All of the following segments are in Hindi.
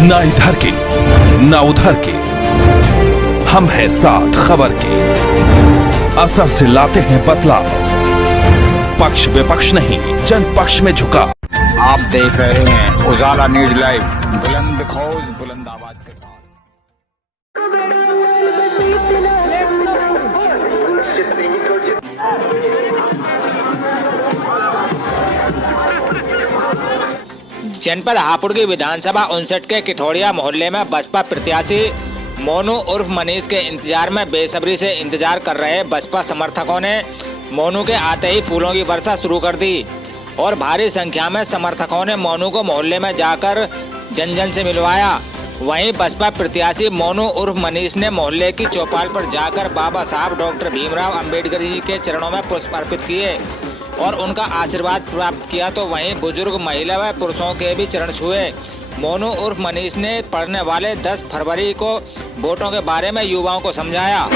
ना इधर के ना उधर के, हम हैं साथ खबर के। असर से लाते हैं बदलाव, पक्ष विपक्ष नहीं जन पक्ष में झुका। आप देख रहे हैं उजाला न्यूज लाइव, बुलंद खौज बुलंद आवाज के साथ। जनपद हापुड़ की विधानसभा 59 के किठौड़िया मोहल्ले में बसपा प्रत्याशी मोनू उर्फ मनीष के इंतजार में बेसब्री से इंतजार कर रहे बसपा समर्थकों ने मोनू के आते ही फूलों की वर्षा शुरू कर दी और भारी संख्या में समर्थकों ने मोनू को मोहल्ले में जाकर जन जन से मिलवाया। वहीं बसपा प्रत्याशी मोनू उर्फ मनीष ने मोहल्ले की चौपाल पर जाकर बाबा साहब डॉक्टर भीमराव अंबेडकर जी के चरणों में पुष्प अर्पित किए और उनका आशीर्वाद प्राप्त किया। तो वहीं बुजुर्ग, महिला व पुरुषों के भी चरण छुए। मोनू उर्फ मनीष ने पढ़ने वाले 10 फरवरी को वोटों के बारे में युवाओं को समझाया।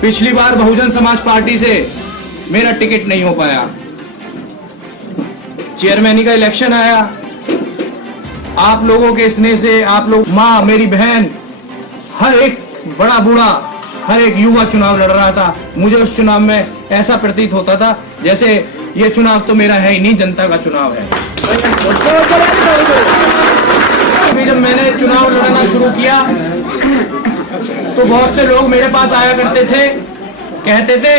पिछली बार बहुजन समाज पार्टी से मेरा टिकट नहीं हो पाया, चेयरमैनी का इलेक्शन आया। आप लोगों के स्नेह से, आप लोग, माँ, मेरी बहन, हर एक बड़ा बूढ़ा, हर एक युवा चुनाव लड़ रहा था। मुझे उस चुनाव में ऐसा प्रतीत होता था जैसे ये चुनाव तो मेरा है ही नहीं, जनता का चुनाव है। अभी जब मैंने चुनाव लड़ना शुरू किया तो बहुत से लोग मेरे पास आया करते थे, कहते थे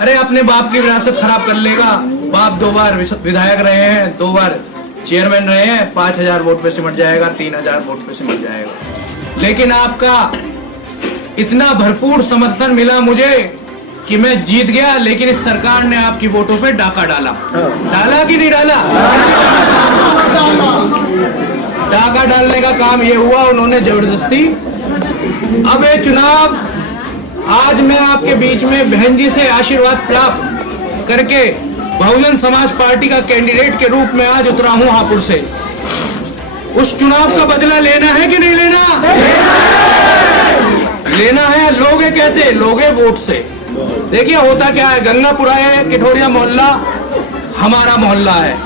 अरे अपने बाप की विरासत खराब कर लेगा, बाप 2 बार विधायक रहे हैं, 2 बार चेयरमैन रहे हैं, 5000 वोट पे सिमट जाएगा, 3000 वोट पे सिमट जाएगा। लेकिन आपका इतना भरपूर समर्थन मिला मुझे कि मैं जीत गया। लेकिन इस सरकार ने आपकी वोटों पे डाका डाला। डाला कि नहीं डाला? डाका डालने का काम ये हुआ, उन्होंने जबरदस्ती। अब ये चुनाव, आज मैं आपके बीच में बहन जी से आशीर्वाद प्राप्त करके बहुजन समाज पार्टी का कैंडिडेट के रूप में आज उतरा हूं हापुड़ से। उस चुनाव का बदला लेना है कि नहीं लेना? लेना है। लोगे कैसे? लोगे वोट से। देखिए होता क्या है, गंगापुरा है, किठौड़िया मोहल्ला हमारा मोहल्ला है,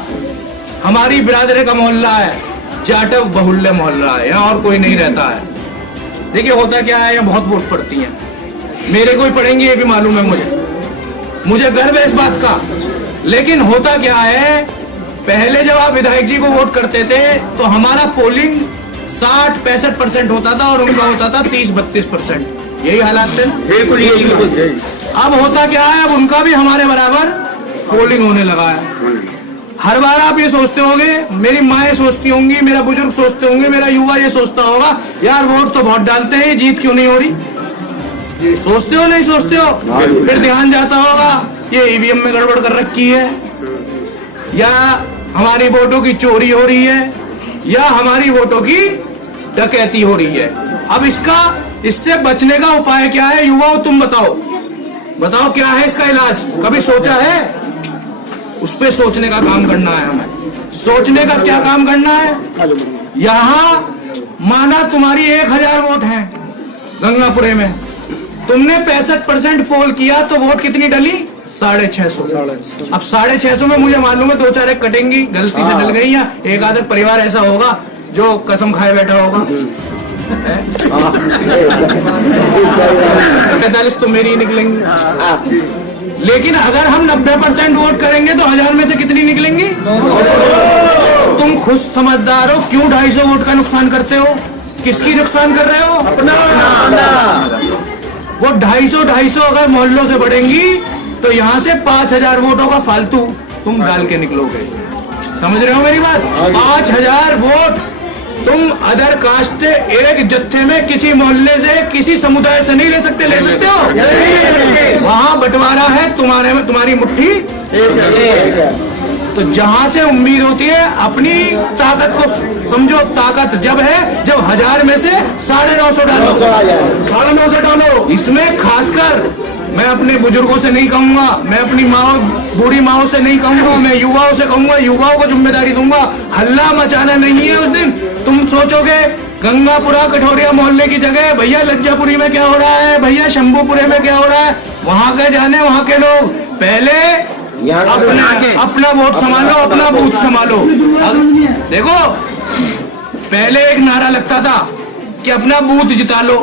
हमारी बिरादरी का मोहल्ला है, जाटव बहुल्य मोहल्ला है, यहाँ और कोई नहीं रहता है। देखिए होता क्या है, यहाँ बहुत वोट पड़ती हैं, मेरे को ही पड़ेंगे ये भी मालूम है मुझे गर्व है इस बात का। लेकिन होता क्या है, पहले जब आप विधायक जी को वोट करते थे तो हमारा पोलिंग 60-65% होता था और उनका होता था 30-32%। यही हालात थे। बिल्कुल यही। अब होता क्या है, अब उनका भी हमारे बराबर पोलिंग होने लगा है। हर बार आप ये सोचते होंगे, मेरी माएँ सोचती होंगी, मेरा बुजुर्ग सोचते होंगे, मेरा युवा ये सोचता होगा, यार वोट तो बहुत डालते हैं, जीत क्यों नहीं हो रही? सोचते हो नहीं सोचते हो? फिर ध्यान जाता होगा ये ईवीएम में गड़बड़ कर रखी है, या हमारी वोटों की चोरी हो रही है, या हमारी वोटों की डकैती हो रही है। अब इससे बचने का उपाय क्या है? युवाओं तुम बताओ क्या है इसका इलाज? कभी सोचा है? उस पे सोचने का काम करना है हमें। सोचने का क्या काम करना है? यहाँ माना तुम्हारी 1000 वोट है गंगापुरे में, तुमने 65% पोल किया तो वोट कितनी डली? 650। अब 650 में मुझे मालूम है 2-4 कटेंगी, गलती से डल गई, या एक आधा परिवार ऐसा होगा जो कसम खाए बैठा होगा। 45 तो मेरी निकलेंगी। लेकिन अगर हम 90% वोट करेंगे तो 1000 में से कितनी निकलेंगी? तुम खुद समझदार हो, क्यों 250 वोट का नुकसान करते हो? किसकी नुकसान कर रहे हो? अपना। वो 250 अगर मोहल्लों से बढ़ेंगी तो यहाँ से 5000 वोटों का फालतू तुम डाल के निकलोगे। समझ रहे हो मेरी बात? 5000 वोट तुम अदर कास्ट से एक जत्थे में किसी मोहल्ले से, किसी समुदाय से नहीं ले सकते। ले सकते हो? वहाँ बंटवारा है, तुम्हारे में तुम्हारी मुट्ठी तो जहां से उम्मीद होती है अपनी ताकत को समझो। ताकत जब है जब 1000 में से 950 डालो, 950 डालो। इसमें खासकर मैं अपने बुजुर्गों से नहीं कहूंगा, मैं अपनी माँ बूढ़ी माओ से नहीं कहूंगा, मैं युवाओं से कहूंगा, युवाओं को जिम्मेदारी दूंगा। हल्ला मचाना नहीं है। उस दिन तुम सोचोगे गंगापुरा कठोरिया मोहल्ले की जगह भैया लज्जापुरी में क्या हो रहा है, भैया शंभूपुरे में क्या हो रहा है, वहां के जाने वहां के लोग। पहले अपना वोट संभालो, अपना बूथ संभालो। देखो पहले एक नारा लगता था कि अपना बूथ जिता लो,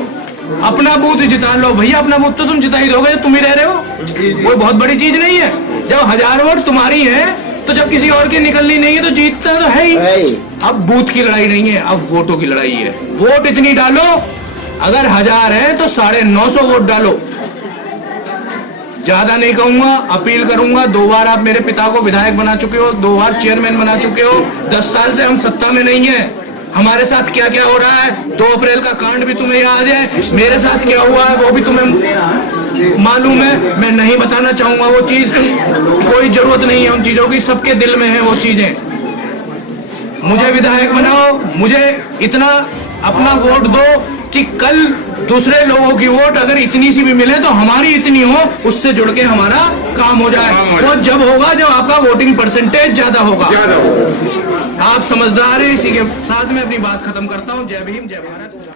अपना बूथ जिता लो। भैया अपना बूथ तो तुम जिता ही दोगे, तुम ही रह रहे हो, कोई बहुत बड़ी चीज नहीं है। जब 1000 वोट तुम्हारी है तो जब किसी और की निकलनी नहीं है तो जीतता तो है ही। अब बूथ की लड़ाई नहीं है, अब वोटों की लड़ाई है। वोट इतनी डालो, अगर 1000 है तो 950 वोट डालो। ज्यादा नहीं कहूंगा, अपील करूंगा। 2 बार आप मेरे पिता को विधायक बना चुके हो, 2 बार चेयरमैन बना चुके हो। 10 साल से हम सत्ता में नहीं है। हमारे साथ क्या क्या हो रहा है, 2 अप्रैल का कांड भी तुम्हें याद है, मेरे साथ क्या हुआ है वो भी तुम्हें मालूम है। मैं नहीं बताना चाहूंगा वो चीज, कोई जरूरत नहीं है उन चीजों की, सबके दिल में है वो चीजें। मुझे विधायक बनाओ, मुझे इतना अपना वोट दो कि कल दूसरे लोगों की वोट अगर इतनी सी भी मिले तो हमारी इतनी हो, उससे जुड़ के हमारा काम हो जाए। वो जब होगा जब आपका वोटिंग परसेंटेज ज्यादा होगा। आप समझदार हैं। इसी के साथ में अपनी बात खत्म करता हूँ। जय भीम, जय भारत।